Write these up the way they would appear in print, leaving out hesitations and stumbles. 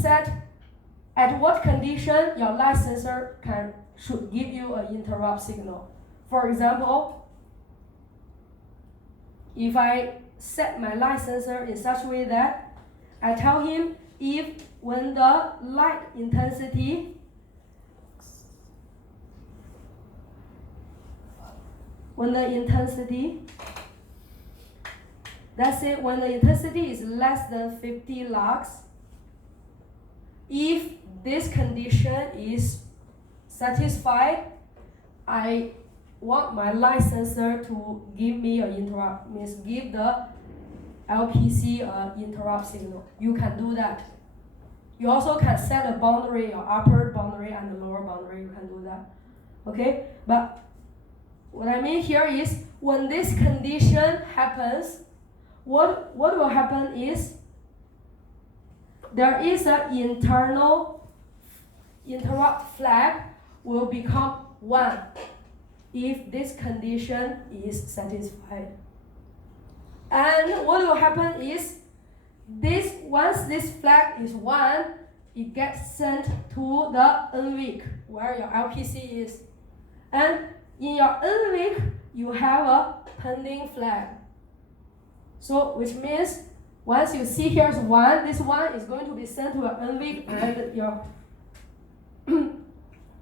set at what condition your light sensor should give you an interrupt signal. For example, if I set my light sensor in such a way that I tell him if when the light intensity let's say when the intensity is less than 50 lux, if this condition is satisfied, I want my light sensor to give me an interrupt, means give the LPC an interrupt signal. You can do that. You also can set a boundary, your upper boundary and the lower boundary, you can do that. Okay? But what I mean here is when this condition happens, what will happen is there is an internal interrupt flag will become 1 if this condition is satisfied. And what will happen is once this flag is 1, it gets sent to the NVIC where your LPC is. And in your NVIC, you have a pending flag. So which means once you see here's 1, this 1 is going to be sent to your NVIC and your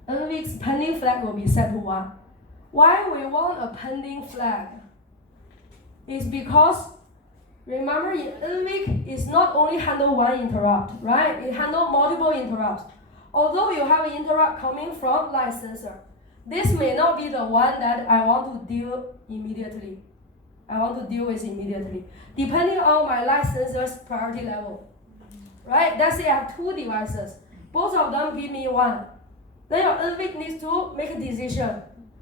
NVIC's pending flag will be set to 1. Why we want a pending flag? Is because remember in NVIC is not only handle 1 interrupt, right? It handle multiple interrupts. Although you have an interrupt coming from light sensor, this may not be the one that I want to deal immediately. Depending on my light sensor's priority level. Right? Let's say I have 2 devices. Both of them give me 1. Then your NVIC needs to make a decision.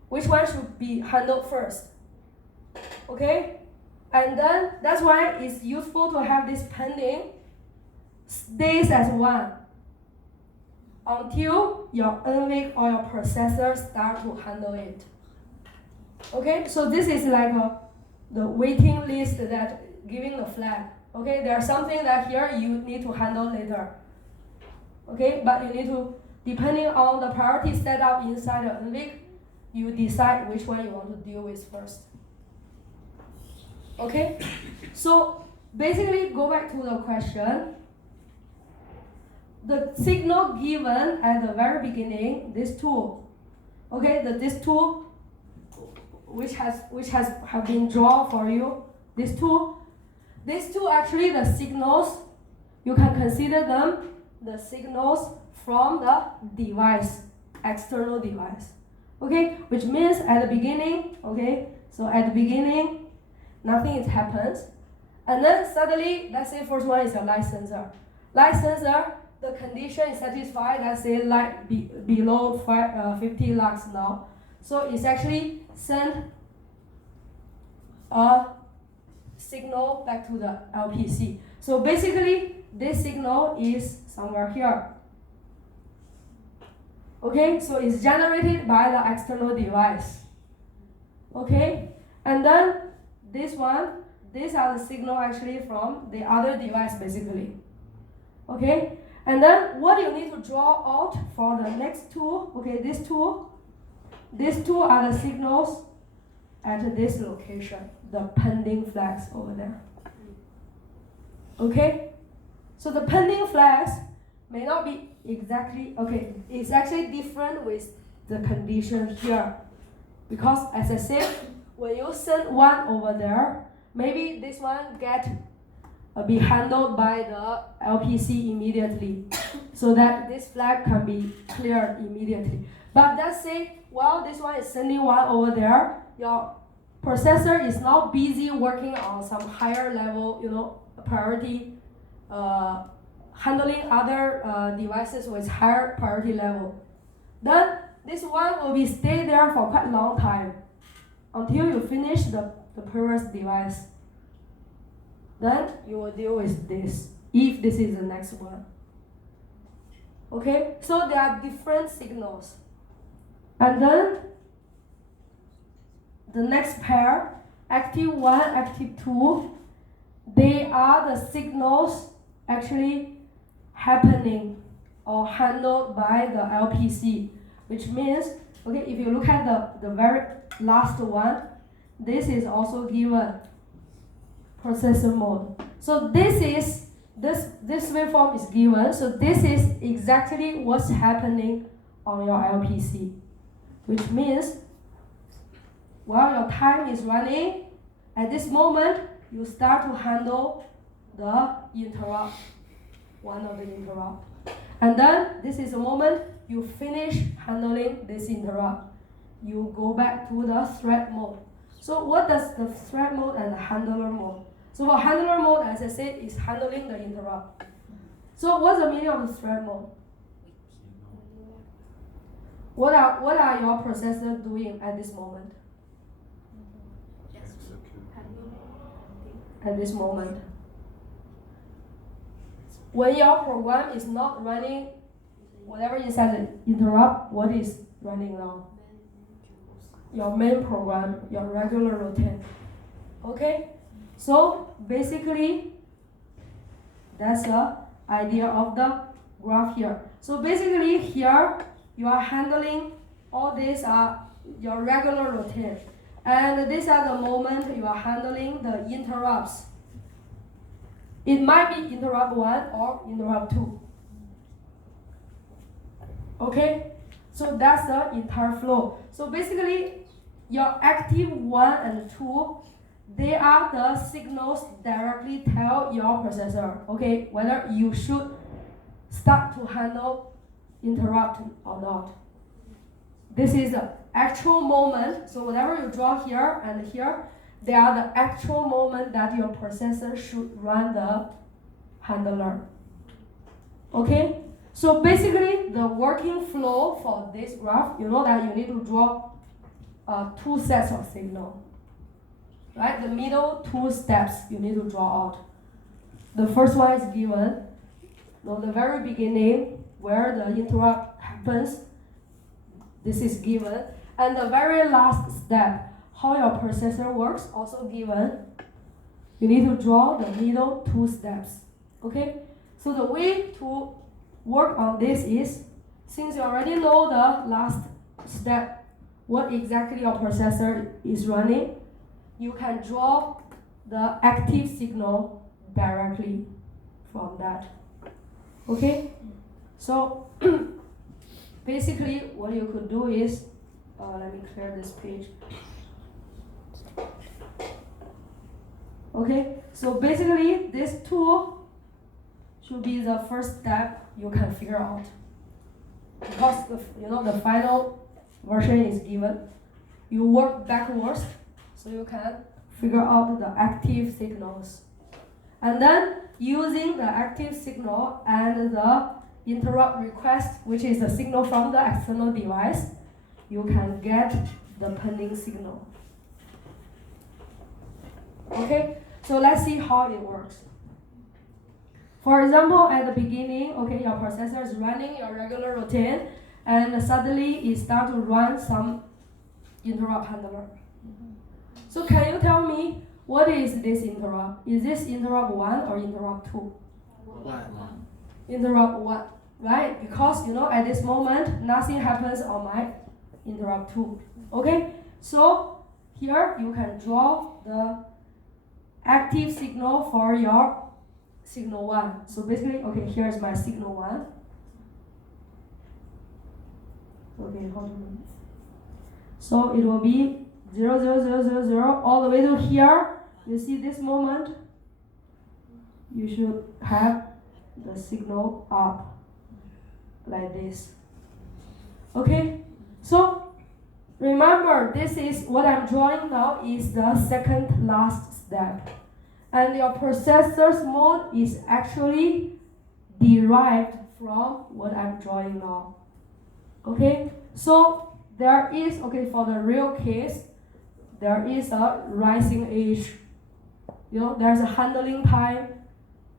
Which one should be handled first? Okay? And then that's why it's useful to have this pending stays as 1 until your NVIC or your processor start to handle it. Okay? So this is like the waiting list that giving the flag. Okay? There's something that here you need to handle later. Okay? But you need to, depending on the priority set up inside the NVIC, you decide which one you want to deal with first. Okay? So basically, go back to the question. The signal given at the very beginning, this tool, okay, this tool, which have been drawn for you, this tool actually the signals, you can consider them the signals from the device, external device. Okay, which means at the beginning, okay, so at the beginning, nothing happens. And then suddenly, let's say first one is a light sensor. Light sensor, the condition is satisfied, let's say light below 50 lux now. So it's actually sent a signal back to the LPC. So basically, this signal is somewhere here. Okay, so it's generated by the external device. Okay, and then this one, these are the signal actually from the other device basically. Okay, and then what you need to draw out for the next two, okay, these two are the signals at this location, the pending flags over there. Okay, so the pending flags may not be exactly, okay, it's actually different with the condition here. Because as I said, when you send one over there, maybe this one be handled by the LPC immediately, so that this flag can be cleared immediately. But let's say, while this one is sending one over there, your processor is now busy working on some higher level, priority, handling other devices with higher priority level. Then this one will be stay there for quite a long time until you finish the previous device. Then you will deal with this, if this is the next one. Okay, so there are different signals. And then the next pair, active 1, active 2, they are the signals actually happening or handled by the LPC, which means, okay, if you look at the very last one, this is also given processor mode. So this waveform is given, so this is exactly what's happening on your LPC, which means while your time is running, at this moment, you start to handle the interrupt, one of the interrupt. And then this is the moment you finish handling this interrupt. You go back to the thread mode. So what does the thread mode and the handler mode? So for handler mode, as I said, is handling the interrupt. So what's the meaning of the thread mode? What are your processors doing at this moment? At this moment. When your program is not running, whatever inside the interrupt, what is running now? Your main program, your regular routine. Okay? So basically, that's the idea of the graph here. So basically here, you are handling all these are your regular routine. And these are the moments you are handling the interrupts. It might be interrupt 1 or interrupt 2. Okay? So that's the entire flow. So basically, your active 1 and 2, they are the signals directly tell your processor, okay, whether you should start to handle interrupt or not. This is the actual moment. So whatever you draw here and here, they are the actual moment that your processor should run the handler. Okay? So basically, the working flow for this graph, you know that you need to draw 2 sets of signal. Right? The middle 2 steps you need to draw out. The first one is given. The very beginning, where the interrupt happens, this is given. And the very last step, how your processor works, also given. You need to draw the middle 2 steps. Okay? So the way to work on this is, since you already know the last step, what exactly your processor is running, you can draw the active signal directly from that. Okay? So basically what you could do is, let me clear this page. Okay, so basically this tool should be the first step you can figure out. Because the final version is given. You work backwards so you can figure out the active signals. And then using the active signal and the interrupt request, which is the signal from the external device, you can get the pending signal. Okay, so let's see how it works. For example, at the beginning, okay, your processor is running your regular routine, and suddenly it starts to run some interrupt handler. So can you tell me what is this interrupt? Is this interrupt 1 or interrupt 2? 1. Interrupt 1, right? Because at this moment nothing happens on my interrupt 2. Okay, so here you can draw the active signal for your signal 1. So basically, okay, here is my signal 1. Okay, hold on. So it will be 0, 0, 0, 0, 0, all the way to here. You see this moment? You should have the signal up like this. Okay, so remember, this is what I'm drawing now is the second last step. And your processor's mode is actually derived from what I'm drawing now. Okay, so there is, okay, for the real case, there is a rising age. There's a handling time,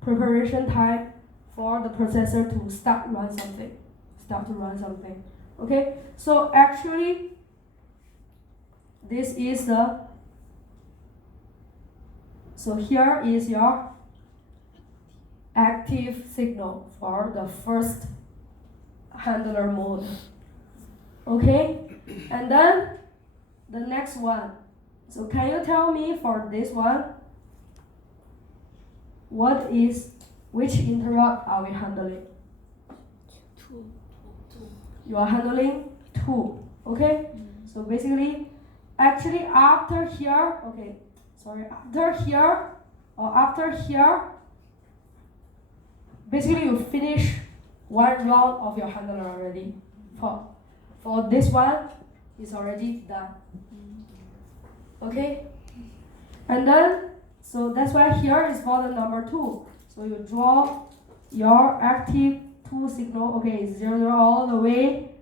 preparation time for the processor to start to run something. Okay, so actually, this is the, so here is your active signal for the first handler mode. Okay, and then the next one. So can you tell me for this one, which interrupt are we handling? Two. You are handling 2. Okay, so basically, actually after here, after here, basically you finish one round of your handler already. For this one, it's already done. Okay, and then so that's why here is for the number 2. So you draw your active 2 signal. Okay, 0, 0 all the way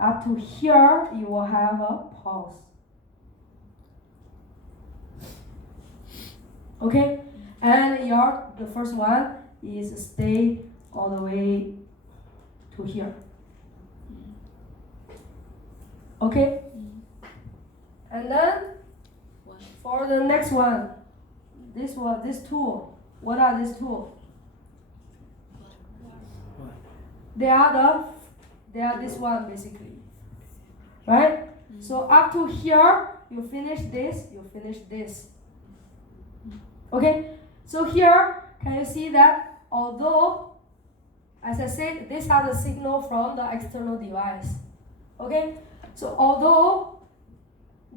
up to here. You will have a pulse. Okay, and the first one is stay all the way to here. Okay, and then for the next one, this 2. What are these 2? They are this one basically, right? So up to here, you finish this, you finish this. Okay, so here, can you see that although, as I said, these are the signal from the external device. Okay, so although,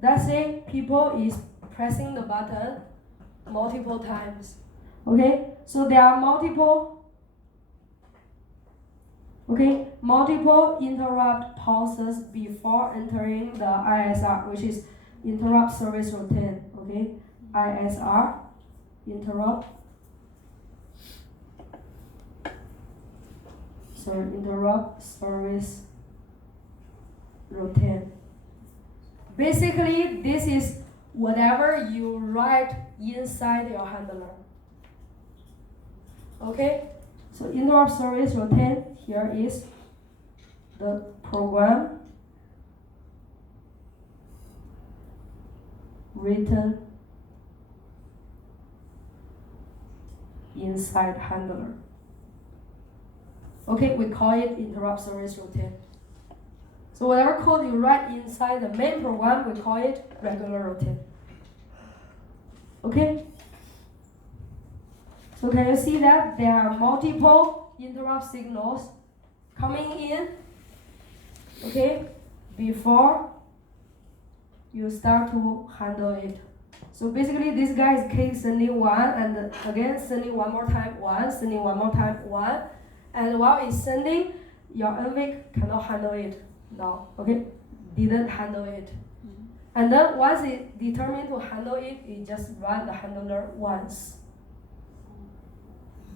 let's say people is pressing the button multiple times. Okay, so there are multiple interrupt pulses before entering the ISR, which is interrupt service routine. Okay, ISR, interrupt service routine. Basically, this is whatever you write inside your handler. Okay, so interrupt service routine, here is the program written inside handler. Okay, we call it interrupt service routine. So whatever code you write inside the main program, we call it regular routine. Okay? So can you see that there are multiple interrupt signals coming in, okay, before you start to handle it. So basically this guy is keep sending 1 and again sending one more time 1, sending one more time 1, and while it's sending, your NVIC cannot handle it now, okay, didn't handle it. And then once it determined to handle it, it just run the handler once.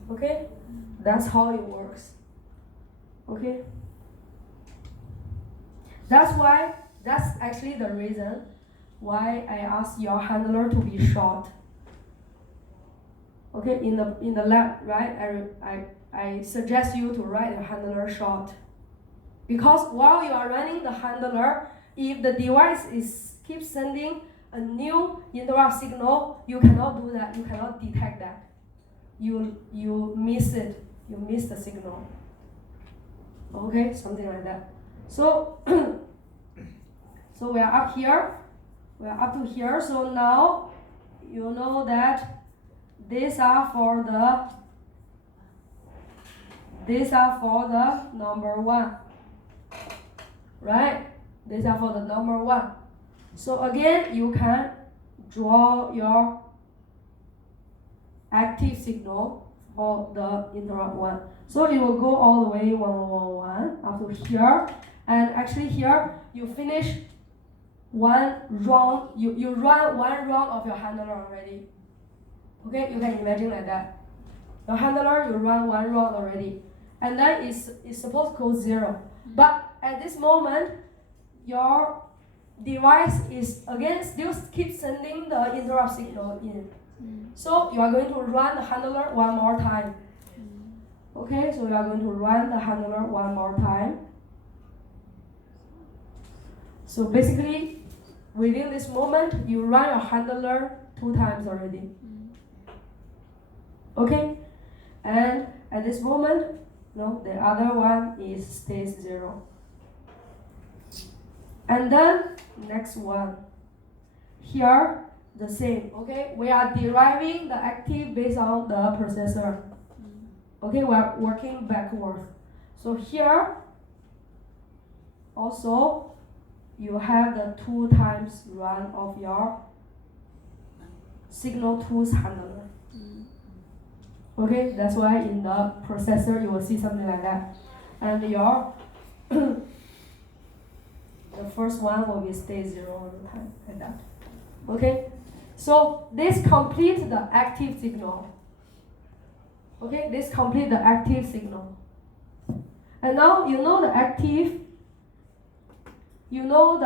Okay, that's how it works. Okay, that's actually the reason why I asked your handler to be short. Okay, in the lab, right? I suggest you to write your handler short, because while you are running the handler, if the device keeps sending a new interrupt signal, you cannot do that. You cannot detect that. You miss it. You miss the signal. Okay, something like that. So so we are up here. We are up to here. So now you know that these are for the number 1. Right? These are for the number 1. So again, you can draw your active signal for the interrupt 1. So it will go all the way 1, 1, 1, 1 up to here. And actually here, you finish one round, you run one round of your handler already. Okay, you can imagine like that. Your handler, you run one round already. And then it's supposed to go 0. But at this moment, your device is again still keep sending the interrupt signal in. So you are going to run the handler one more time. Okay, so you are going to run the handler one more time. So basically, within this moment, you run your handler 2 times already. Okay, and At this moment, no, the other one is stays 0. And then next one. Here, the same. Okay, we are deriving the active based on the processor. Okay, we are working backward. So here, also, you have the 2 times run of your signal tools handler. Okay, that's why in the processor you will see something like that. And your the first one will be stay 0 all the time, like that. Okay, so this completes the active signal. Okay, this completes the active signal. And now you know the active, you know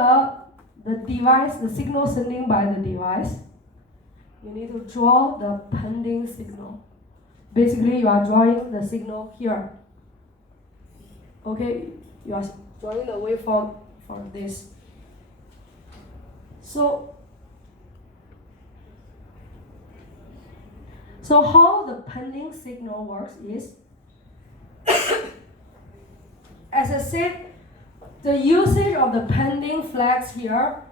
the device, the signal sending by the device. You need to draw the pending signal. Basically, you are drawing the signal here. Okay, you are drawing the waveform for this. So how the pending signal works is, as I said, the usage of the pending flags here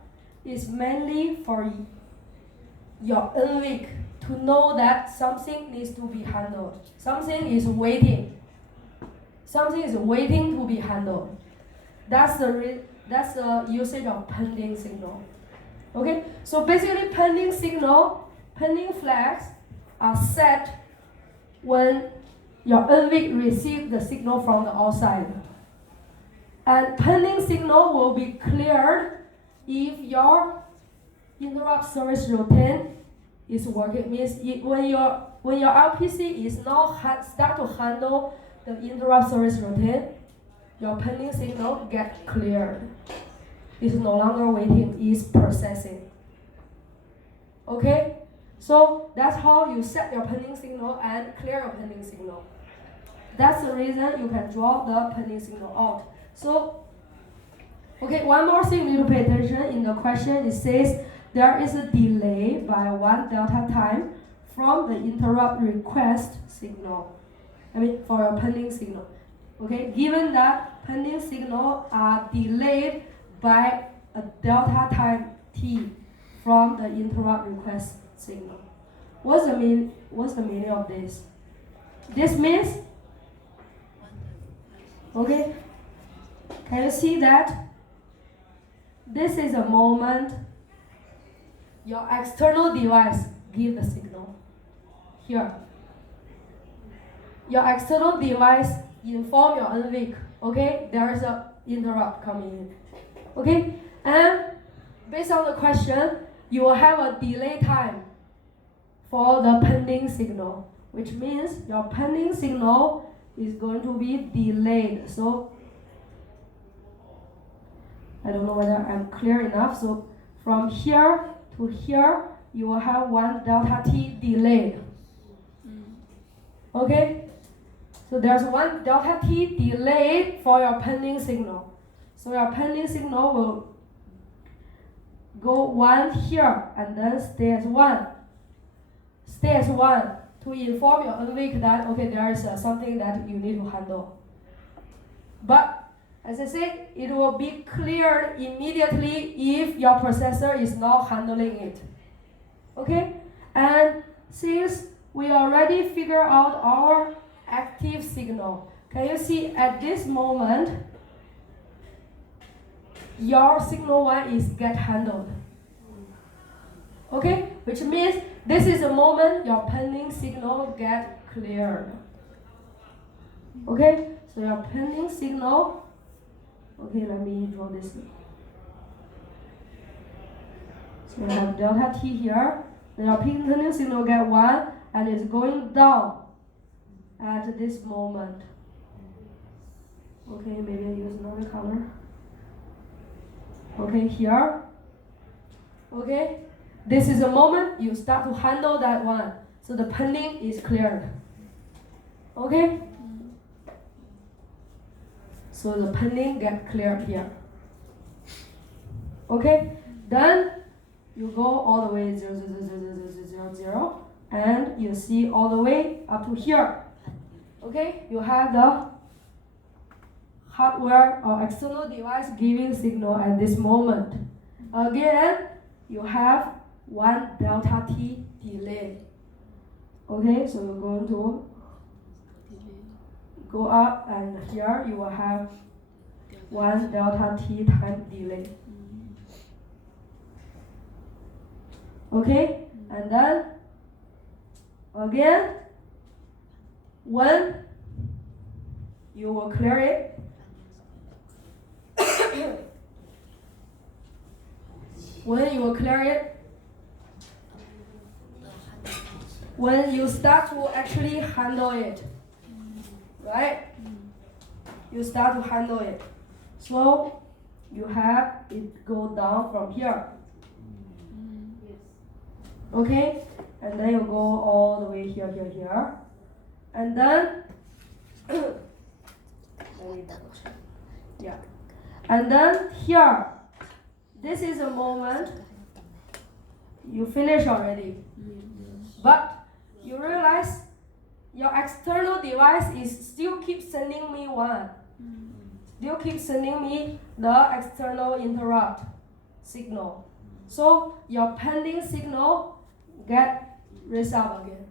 is mainly for your NVIC to know that something needs to be handled. Something is waiting. Something is waiting to be handled. That's the usage of pending signal. Okay, so basically pending signal, pending flags are set when your NVIC receives the signal from the outside. And pending signal will be cleared if your interrupt service routine is working. Means when your RPC is now start to handle the interrupt service routine, your pending signal get cleared. It's no longer waiting, it's processing. Okay? So that's how you set your pending signal and clear your pending signal. That's the reason you can draw the pending signal out. So, okay, one more thing you need to pay attention. In the question, it says there is a delay by 1 delta time from the interrupt request signal. For your pending signal. Okay, given that pending signal are delayed by a delta time t from the interrupt request signal. What's the meaning of this? This means, okay, can you see that? This is a moment your external device gives the signal. Here. Your external device inform your NVIC, okay, there is an interrupt coming in. Okay, and based on the question, you will have a delay time for the pending signal, which means your pending signal is going to be delayed. So I don't know whether I'm clear enough. So from here to here, you will have 1 delta t delayed. Okay? So there's 1 delta t delayed for your pending signal. So your pending signal will go 1 here and then stay as 1. Stay as 1 to inform your NVIC that, okay, there is something that you need to handle. But as I said, it will be cleared immediately if your processor is not handling it. Okay? And since we already figured out our active signal, can you see at this moment, your signal 1 is get handled. Okay? Which means this is the moment your pending signal get cleared. Okay? So your pending signal, okay, let me draw this. So we have delta t here. Then your pending signal get 1 and it's going down at this moment. Okay, maybe I use another color. Okay, here. Okay, this is the moment you start to handle that one. So the pending is cleared. Okay? So the pending get cleared here. Okay? Then you go all the way 0, 0, 0, 0, 0, 0, 0, 0, and you see all the way up to here. Okay, you have the hardware or external device giving signal at this moment. Again, you have 1 delta t delay. Okay, so you're going to go up, and here you will have 1 delta t time delay. Okay, and then again, when you will clear it, when you will clear it, when you start to actually handle it, right? You start to handle it. So you have it go down from here. Okay? And then you go all the way here, here, here. And then, yeah. And then here, this is a moment you finish already. But you realize your external device is still keep sending me one. Still keep sending me the external interrupt signal. So your pending signal get raised up again.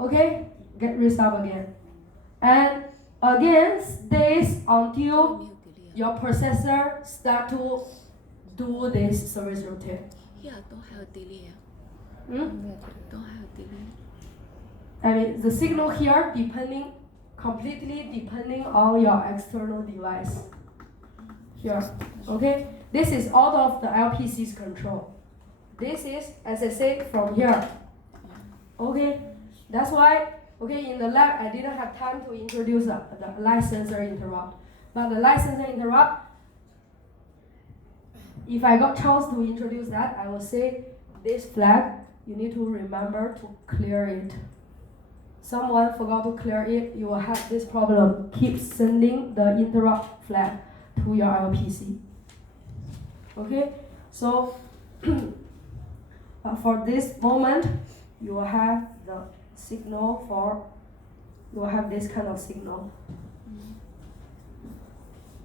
Okay? Get raised up again. And again stays until your processor start to do this service routine. Here don't have delay. Hmm? Don't have delay. I mean, the signal here completely depending on your external device. Here, okay? This is out of the LPC's control. This is, as I said, from here. Okay? That's why, okay, in the lab, I didn't have time to introduce the light sensor interrupt. But the light sensor interrupt, if I got chance to introduce that, I will say this flag, you need to remember to clear it. Someone forgot to clear it, you will have this problem. Keep sending the interrupt flag to your LPC. Okay? So, for this moment, you will have the signal you will have this kind of signal.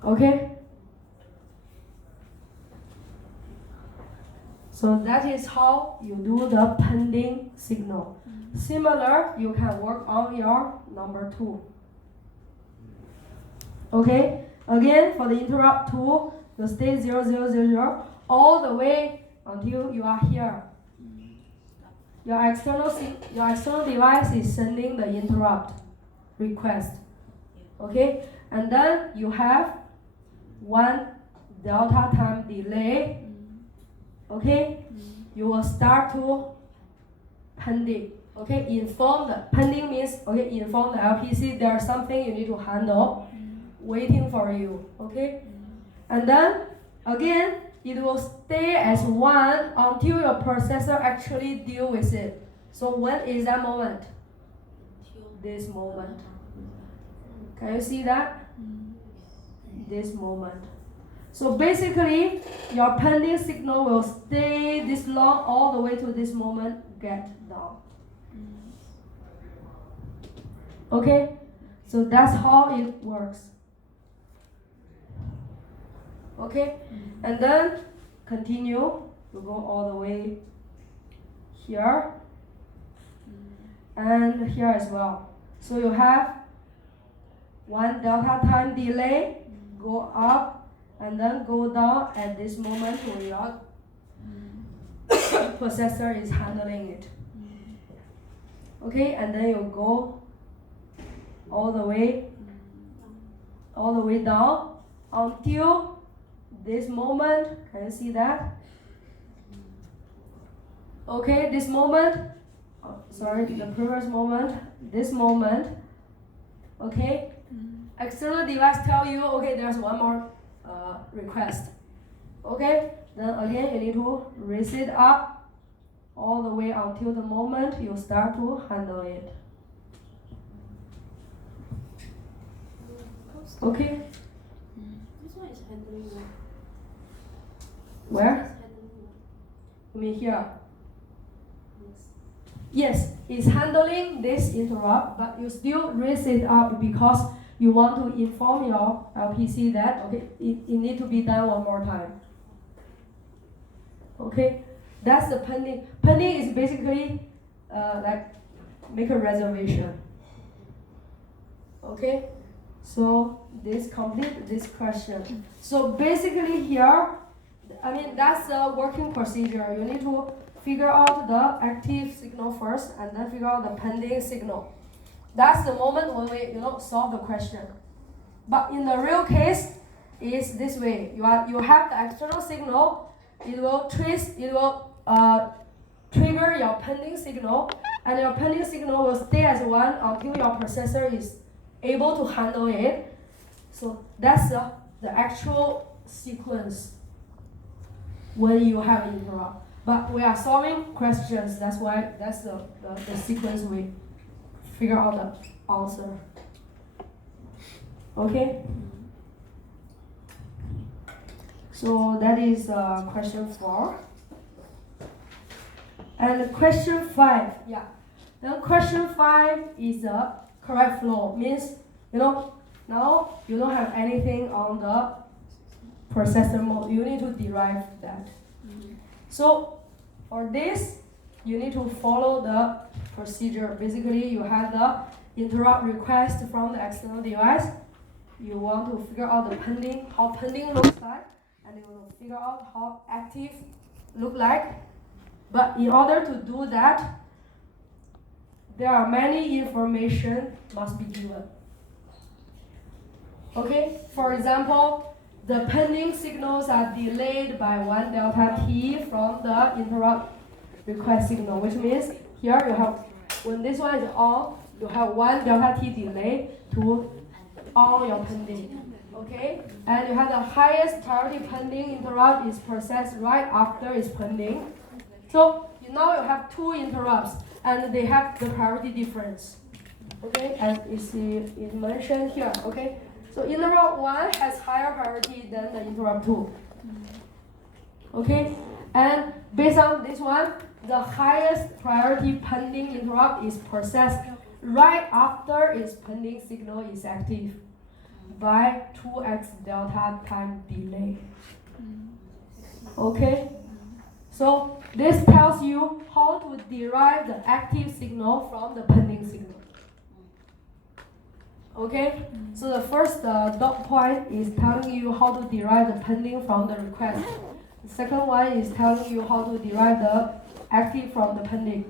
Okay? So that is how you do the pending signal. Similar, you can work on your number 2. Okay? Again, for the interrupt 2, you stay 0, 0, 0, 0 all the way until you are here. Your external device is sending the interrupt request. Okay? And then you have 1 delta time delay. Okay? You will start to pending. Okay? Pending means, okay, inform the LPC there's something you need to handle waiting for you. Okay? And then again, it will stay as 1 until your processor actually deal with it. So when is that moment? This moment. Can you see that? This moment. So basically, your pending signal will stay this long all the way to this moment, get down. Okay? So that's how it works. Okay? And then continue to go all the way here and here as well. So you have 1 delta time delay, go up and then go down at this moment where your processor is handling it. Okay, and then you go all the way down until this moment. Can you see that? Okay, this moment, the previous moment, this moment, okay, external device tell you, okay, there's one more request. Okay, then again you need to raise it up all the way until the moment you start to handle it. Okay? This one is handling one. Where? You mean here? Yes. yes, it's handling this interrupt, but you still raise it up because you want to inform your LPC that okay, it need to be done one more time. Okay, that's the pending. Pending is basically like make a reservation. Okay, so this complete this question. So basically here, I mean that's the working procedure. You need to figure out the active signal first, and then figure out the pending signal. That's the moment when we solve the question. But in the real case, it's this way. You have the external signal. It will trigger your pending signal, and your pending signal will stay as one until your processor is able to handle it. So that's the actual sequence when you have interrupt. But we are solving questions. That's why that's the sequence we figure out the answer. Okay? So that is question 4. And question 5, yeah. Then question 5 is a correct flow. Means, now you don't have anything on the processor mode. You need to derive that. So for this, you need to follow the procedure. Basically, you have the interrupt request from the external device. You want to figure out the pending, how pending looks like, and you want to figure out how active look like. But in order to do that, there are many information must be given. Okay, for example, the pending signals are delayed by 1 delta t from the interrupt request signal, which means here you have, when this one is on, you have 1 delta t delay to on your pending. Okay, and you have the highest priority pending interrupt is processed right after it's pending. So now you have 2 interrupts, and they have the priority difference. Okay, as is mentioned here. Okay, so interrupt 1 has higher priority than the interrupt 2. Okay, and based on this one, the highest priority pending interrupt is processed right after its pending signal is active by 2x delta time delay. Okay, so this tells you how to derive the active signal from the pending signal. Okay, so the first dot point is telling you how to derive the pending from the request. The second one is telling you how to derive the active from the pending.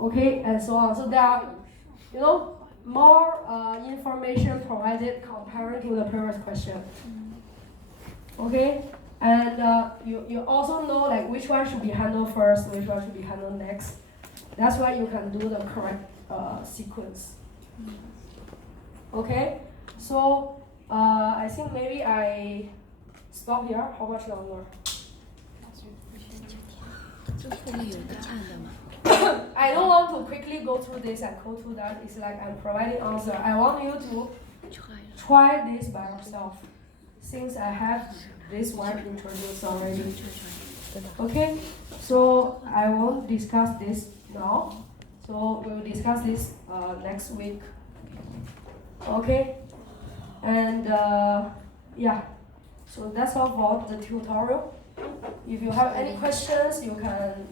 Okay, and so on. So there are, more information provided compared to the previous question. Okay, and you also know like which one should be handled first, which one should be handled next. That's why you can do the correct sequence. Okay, so I think maybe I stop here. How much longer? 这后面有一个按的吗？ I don't want to quickly go through this and go through that. It's like I'm providing answer. I want you to try this by yourself, since I have this one introduced already. Okay, so I won't discuss this now. So we'll discuss this next week. Okay, and yeah, so that's all for the tutorial. If you have any questions, you can